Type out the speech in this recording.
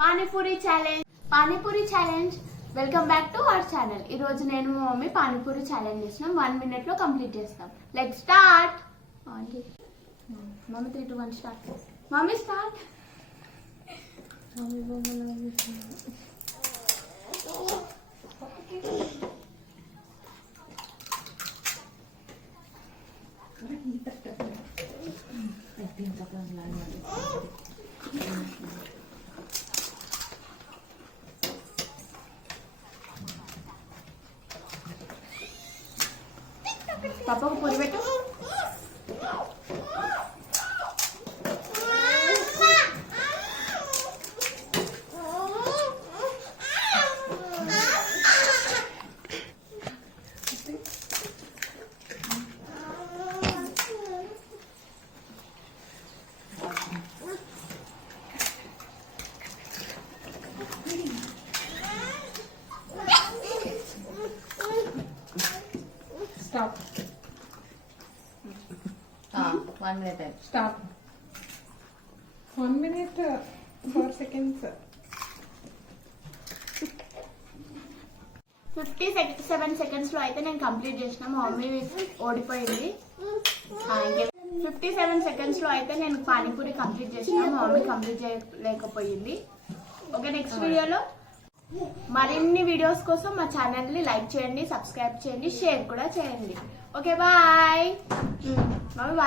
Panipuri challenge welcome back to our channel. ఈ రోజు నేను మా మమ్మీ పానీపూరి ఛాలెంజ్ చేసినాం. 1 minute లో కంప్లీట్ చేస్తాం. Let's start. Mummy 3, 2, 1 start. Mummy start. పాపకు పొడి పెట్టు. Stop. 1 minute time. Stop. 1 minute, 4 seconds. 57 seconds లో అయితే నేను కంప్లీట్ చేసిన. మా మమ్మీ ఓడిపోయింది. 57 seconds లో అయితే నేను పానీపూరి కంప్లీట్ చేసిన. మా మమ్మీ కంప్లీట్ చేయలేకపోయింది. ఓకే, నెక్స్ట్ వీడియోలో మరిన్ని వీడియోస్ కోసం మా ఛానల్ ని లైక్ చేయండి, సబ్స్క్రైబ్ చేయండి, షేర్ కూడా చేయండి. Okay, bye. Mummy bye.